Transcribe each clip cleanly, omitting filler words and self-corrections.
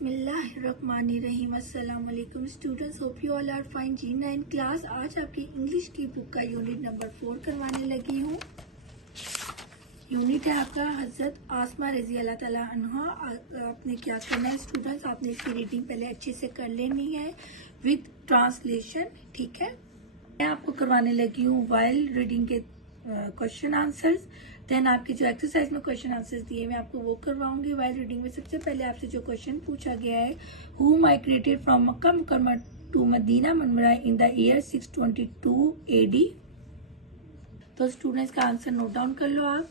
बिस्मिल्लाहिर्रहमानिर्रहीम। अस्सलाम वालेकुम students, hope you all are fine. G9 class आज आपकी इंग्लिश की बुक का यूनिट नंबर 4 करवाने लगी हूँ। यूनिट है आपका हज़रत आसमा रज़ी अल्लाह ताला अन्हा। आपने क्या करना है स्टूडेंट्स, आपने इसकी रीडिंग पहले अच्छे से कर लेनी है विद ट्रांसलेशन, ठीक है। मैं आपको करवाने लगी हूँ वाइल रीडिंग के क्वेश्चन आंसर्स। देन आपकी जो एक्सरसाइज में क्वेश्चन आंसर्स दिए मैं आपको वो करवाऊंगी वाइल रीडिंग में। सबसे पहले आपसे जो क्वेश्चन पूछा गया है, हु माइग्रेटेड फ्रॉम मक्का मुकर्रमा टू मदीना मनवरा इन द ईयर 622 AD। तो स्टूडेंट्स का आंसर नोट डाउन कर लो आप।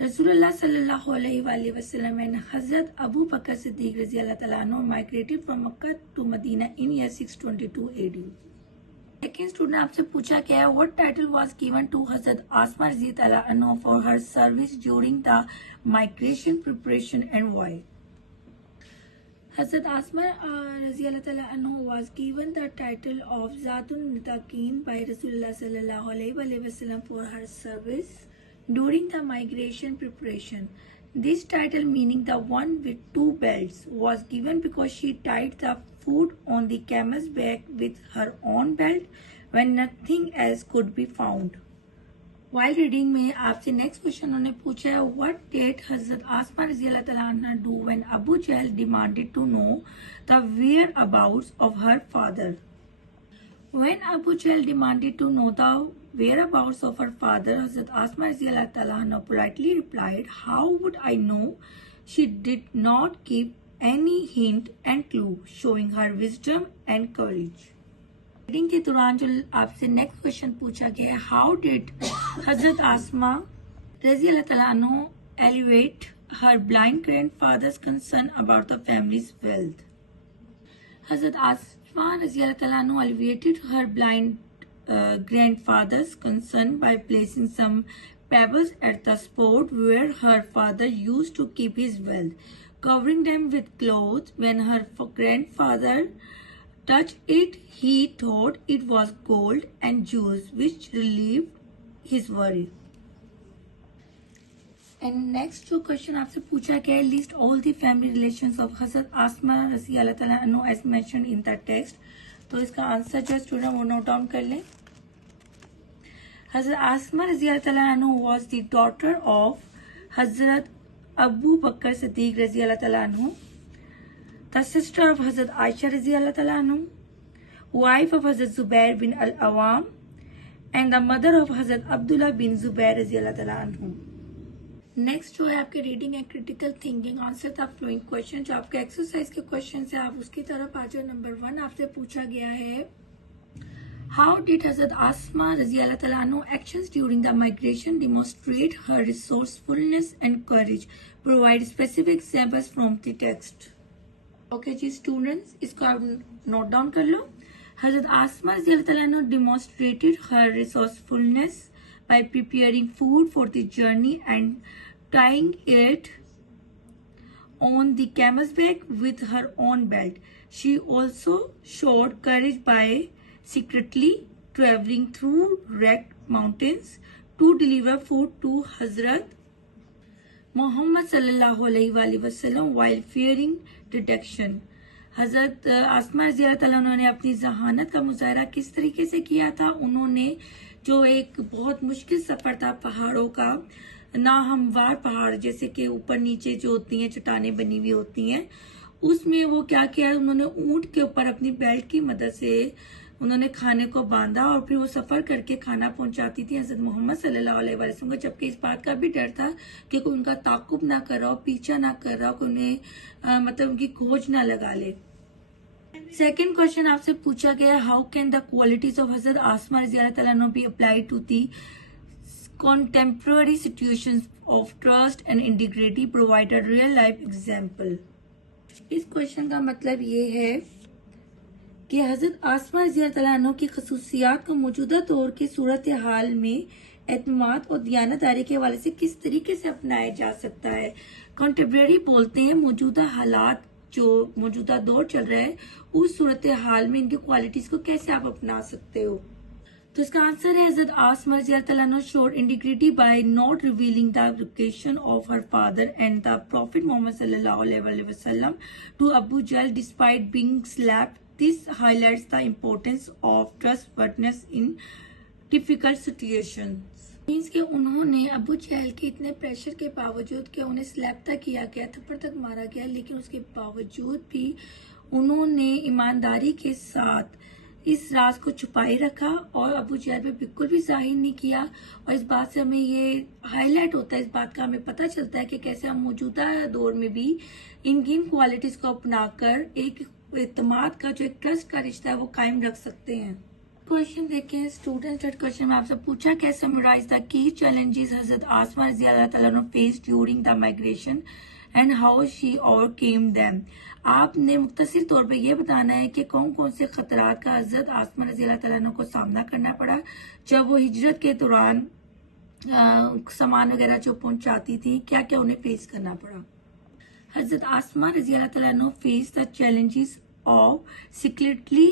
रसूलुल्लाह सल्लल्लाहु अलैहि वसल्लम एंड हजरत अबू बकर सिद्दीक रज़ी अल्लाह तआला अन्हु migrated from Mecca to Medina in year 622 AD। Second student आपसे पूछा गया है, what title was given to हजरत आसमा रज़ी अल्लाह अन्हा for her service during the migration preparation and why. हजरत आसमा रज़ी अल्लाह तआला अन्हा was given the title of ज़ातुन मुत्तकीन बाय रसूलुल्लाह सल्लल्लाहु अलैहि वसल्लम for her service during the migration preparation. This title, meaning the one with two belts, was given because she tied the food on the camel's back with her own belt when nothing else could be found. While reading में आपसे next question उन्होंने पूछा है, what did Hazrat Asma रज़ी अल्लाह तआला अन्हा do when Abu Jahl demanded to know the whereabouts of her father? When Abu Jahl demanded to know the whereabouts of her father, Hazrat Asma radiallahu ta'ala anha politely replied, "How would I know?" She did not give any hint and clue, showing her wisdom and courage. Reading के दौरान जो आपसे next question पूछा गया है, how did Hazrat Asma रज़ी अल्लाह तआला अन्हा elevate her blind grandfather's concern about the family's wealth? Hazrat Asma रज़ी अल्लाह तआला अन्हा alleviated her blind grandfather's concern by placing some pebbles at the spot where her father used to keep his wealth, covering them with cloth. When her grandfather touched it, he thought it was gold and jewels, which relieved his worry. And next जो question आपसे पूछा गया है, list all the family relations of हजरत Asma रज़ी अल्लाह तआला अन्हा as mentioned in the text. तो इसका आंसर जो स्टूडेंट वो नोट डाउन कर लें। हजरत आसमा रज़ी अल्लाह तआला अन्हा वाज द डॉटर ऑफ हजरत अबू बकर सिद्दीक रज़ी अल्लाह तआला अन्हु, द सिस्टर ऑफ हजरत आयशा रज़ी अल्लाह तआला अन्हु, wife of Hazrat Zubair bin Al Awam and the mother of हजरत अब्दुल्ला बिन जुबैर रज़ी अल्लाह तआला अन्हु। नेक्स्ट जो है आपके reading and critical thinking answer the flowing question. जो आपके एक्सरसाइज के क्वेश्चन है आप उसकी तरफ आ जाओ। नंबर 1 आपसे पूछा गया है, हाउ डिड हजरत आसमा रज़ी अल्लाह तआला अन्हा actions during the migration demonstrate her resourcefulness and courage, provide specific examples from the text. Okay जी स्टूडेंट्स, इसको आप नोट डाउन कर लो। हजरत आसमा रज़ी अल्लाह तआला अन्हा demonstrated her resourcefulness by preparing food for the journey and tying it on the camel's back with her own belt. She also showed courage by secretly traveling through wrecked mountains to deliver food to Hazrat Muhammad sallallahu alaihi wasallam while fearing detection. Hazrat Asma रज़ी अल्लाह तआला उन्होंने अपनी जहानत का मुजाहरा किस तरीके से किया था। उन्होंने जो एक बहुत मुश्किल सफर था पहाड़ों का, ना हमवार पहाड़ जैसे कि ऊपर नीचे जो होती हैं चट्टानें बनी हुई होती हैं, उसमें वो क्या किया, उन्होंने ऊंट के ऊपर अपनी बेल्ट की मदद से उन्होंने खाने को बांधा और फिर वो सफर करके खाना पहुंचाती थी हजरत मोहम्मद सल्लल्लाहु अलैहि वसल्लम को, जबकि इस बात का भी डर था कि कोई उनका ताकुब ना कर रहा हो, पीछा ना कर रहा हो, कोई उन्हें मतलब उनकी खोज ना लगा ले। सेकेंड क्वेश्चन आपसे पूछा गया, how can the qualities of हजरत आसमा रज़ी अल्लाह तआला अन्हा be applied to the contemporary situations of trust and integrity, provide a real life example। इस क्वेश्चन का मतलब ये है कि हजरत आसमा रज़ी अल्लाह तआला अन्हा की खसूसियात को मौजूदा दौर की सूरत हाल में एतमाद और दियानतदारी के हवाले से किस तरीके से अपनाया जा सकता है। कंटेम्परेरी बोलते हैं मौजूदा हालात, जो मौजूदा दौर चल रहा है उस सूरत हाल में इनकी क्वालिटीज को कैसे आप अपना सकते हो। तो इसका आंसर है हजरत आसमा रज़ियल्लाहु अन्हा showed integrity by not revealing the location of her father and the Prophet Muhammad sallallahu alaihi wasallam to Abu Jahl despite being slapped. This highlights the importance of trustworthiness in difficult situations. Means कि उन्होंने अबू जहल के इतने pressure के बावजूद कि उन्हें slab तक किया गया, थप्पड़ तक मारा गया, लेकिन उसके बावजूद भी उन्होंने ईमानदारी के साथ इस राज को छुपाए रखा और अबू जहल पे बिल्कुल भी जाहिर नहीं किया। और इस बात से हमें ये हाईलाइट होता है, इस बात का हमें पता चलता है कि कैसे हम मौजूदा दौर में भी इन क्वालिटीज को अपनाकर एक एतमाद का जो एक ट्रस्ट का रिश्ता है वो कायम रख सकते हैं। क्वेश्चन देखें स्टूडेंट्स, थर्ड क्वेश्चन में आपसे पूछा क्या समराइज द की चैलेंजेस हजरत आसमा रज़ियल्लाहु तआला अन्हा faced during the migration and how she overcame them. आपने मुख्तसर तौर पे ये बताना है कि कौन कौन से खतरात का हजरत आसमा रज़ियल्लाहु तआला अन्हा को सामना करना पड़ा जब वो हिजरत के दौरान सामान वगैरह जो पहुंचाती थी, क्या क्या उन्हें फेस करना पड़ा। हजरत आसमा रज़ियल्लाहु तआला अन्हा face the challenges of secretly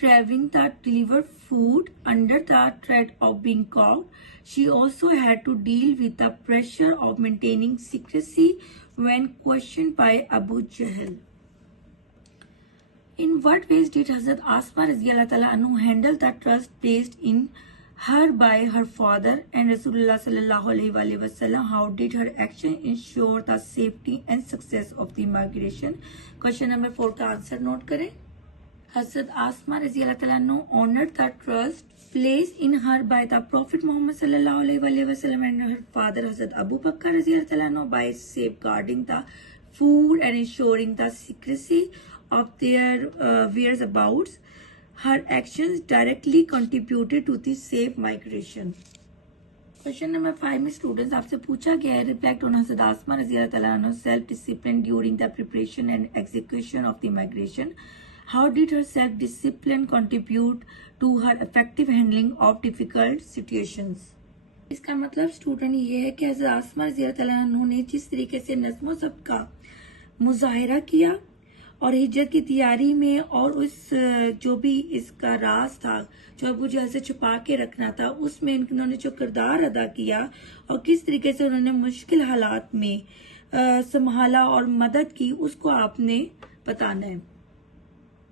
traveling to deliver food under the threat of being caught. She also had to deal with the pressure of maintaining secrecy when questioned by Abu Jahl. In what ways did Hazrat Asma radiallahu ta'ala anhu handle the trust placed in her by her father and Rasulullah sallallahu alaihi wasallam? How did her action ensure the safety and success of the migration? Question number 4 का answer note करें। Hazrat Asma radiallahu ta'ala anhu honored the trust placed in her by the Prophet Muhammad sallallahu alaihi wasallam and her father Hazrat Abu Bakr radiallahu ta'ala anhu by safeguarding the food and ensuring the secrecy of their whereabouts. Her actions directly contributed to the safe migration. Question number 5 में students आपसे पूछा गया है reflect on हजरत आसमा रज़ियल्लाहु तआला अन्हा self discipline during the preparation and execution of the migration. How did her self-discipline contribute to her effective handling of difficult situations? इसका मतलब स्टूडेंट ये है कि हज़रत आसमा रज़ियल्लाहु तआला अन्हा ने जिस तरीके से नज़्म व ज़ब्त का मुजाहिरा किया और हिजरत की तैयारी में और उस जो भी इसका राज था जो अबू जहल से छुपा के रखना था उसमें इन्होंने जो किरदार अदा किया और किस तरीके से उन्होंने मुश्किल हालात में संभाला और मदद की, उसको आपने बताना है।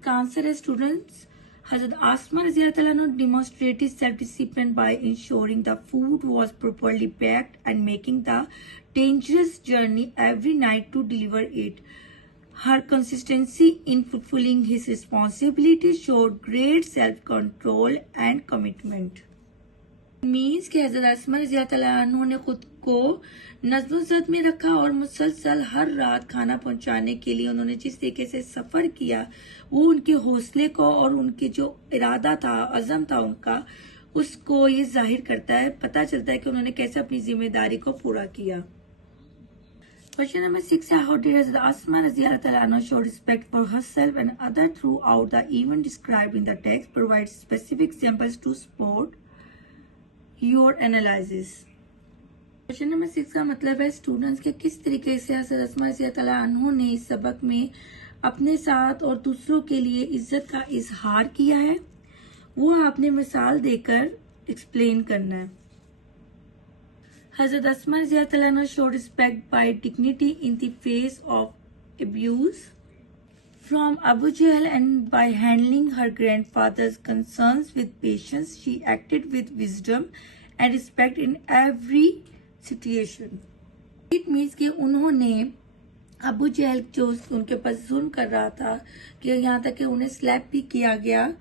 का आंसर है स्टूडेंट्स हजरत आसमा रज़ियल्लाहु तआला अन्हा demonstrated self-discipline by ensuring the food was properly packed and making the dangerous journey every night to deliver it. Her consistency in fulfilling his responsibilities showed great self-control and commitment. Means कि हजरत आसमा रज़ियल्लाहु तआला अन्हा ने खुद को नज़्म ज़ब्त में रखा और मुसलसल हर रात खाना पहुंचाने के लिए उन्होंने जिस तरीके से सफर किया वो उनके हौसले को और उनके जो इरादा था, अज़म था उनका, उसको ये जाहिर करता है, पता चलता है कि उन्होंने कैसे अपनी जिम्मेदारी को पूरा किया। Question number 6 है, how did Hazrat Asma radiallahu ta'ala anha show respect for herself and others throughout the event described in the text? Provide specific examples to support your analysis. Question number 6 का मतलब है students के किस तरीके से हज़रत अस्मा रज़ियल्लाहु तआला अन्हा ने इस सबक में अपने साथ और दूसरों के लिए इज्जत का इजहार किया है, वो आपने मिसाल देकर एक्सप्लेन करना है। हज़रत अस्मा रज़ियल्लाहु तआला अन्हा showed respect by dignity in the face of abuse from Abu Jahl and by handling her grandfather's concerns with patience. She acted with wisdom and respect in every situation. It means कि उन्होंने अबू जहल जो उनके पास जुल्म कर रहा था कि यहाँ तक कि उन्हें स्लैप भी किया गया,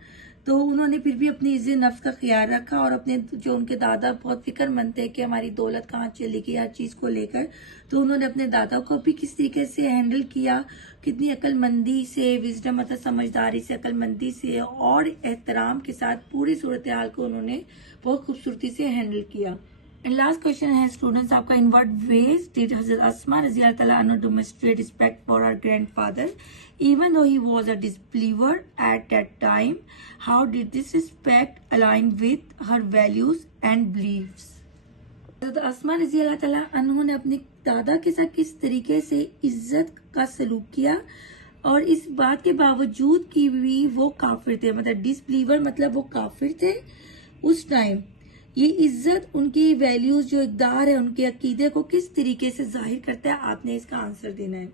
तो उन्होंने फिर भी अपनी इज्जत नफ्स का ख्याल रखा और अपने जो उनके दादा बहुत फिक्रमंद थे कि हमारी दौलत कहाँ चली गई हर चीज को लेकर, तो उन्होंने अपने दादा को भी किस तरीके से हैंडल किया, कितनी अक्लमंदी से, विजडम मतलब समझदारी से, अक्लमंदी से और एहतराम के साथ पूरी सूरत हाल को उन्होंने बहुत खूबसूरती से हैंडल किया। एंड लास्ट क्वेश्चन है स्टूडेंट्स आपका, इन व्हाट वेज डिड हज़रत अस्मा रज़ियल्लाहु तआला अन्हा demonstrate respect for her grandfather even though he was a disbeliever at that time? How did this respect align with her values and beliefs? हज़रत अस्मा रज़ियल्लाहु तआला अन्हा ने अपने दादा के साथ किस तरीके से इज्जत का सलूक किया और इस बात के बावजूद कि भी वो काफिर थे, मतलब डिसबिलीवर मतलब वो काफिर थे, उस टाइम ये इज्जत, उनकी वैल्यूज, जो इकदार है, उनके अकीदे को किस तरीके से जाहिर करता है, आपने इसका आंसर देना है।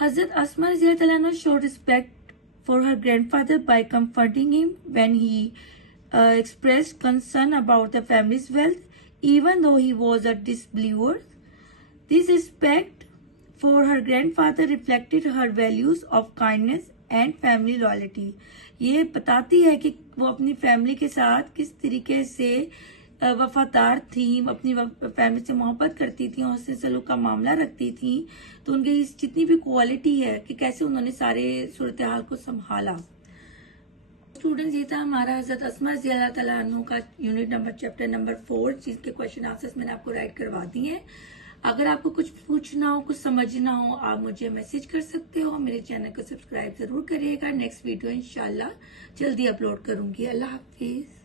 हजरत अस्मा रज़ियल्लाहु तआला अन्हा showed respect for her grandfather by comforting him when he expressed concern about the family's wealth, even though he was a disbeliever. This respect for her grandfather reflected her values of kindness and family loyalty. ये बताती है कि वो अपनी family के साथ किस तरीके से वफादार थी, अपनी फैमिली से मोहब्बत करती थी और उससे सलूक का मामला रखती थी। तो उनकी जितनी भी क्वालिटी है कि कैसे उन्होंने सारे सूरत हाल को संभाला। स्टूडेंट्स, ये था हमारा हज़रत अस्मा रज़ियल्लाहु तआला अन्हा का यूनिट नंबर चैप्टर नंबर 4, जिसके क्वेश्चन आंसर्स मैंने आपको राइट करवा दिए हैं। अगर आपको कुछ पूछना हो, कुछ समझना हो, आप मुझे मैसेज कर सकते हो। मेरे चैनल को सब्सक्राइब जरूर करिएगा। नेक्स्ट वीडियो इंशाल्लाह जल्दी अपलोड करूंगी। अल्लाह हाफिज।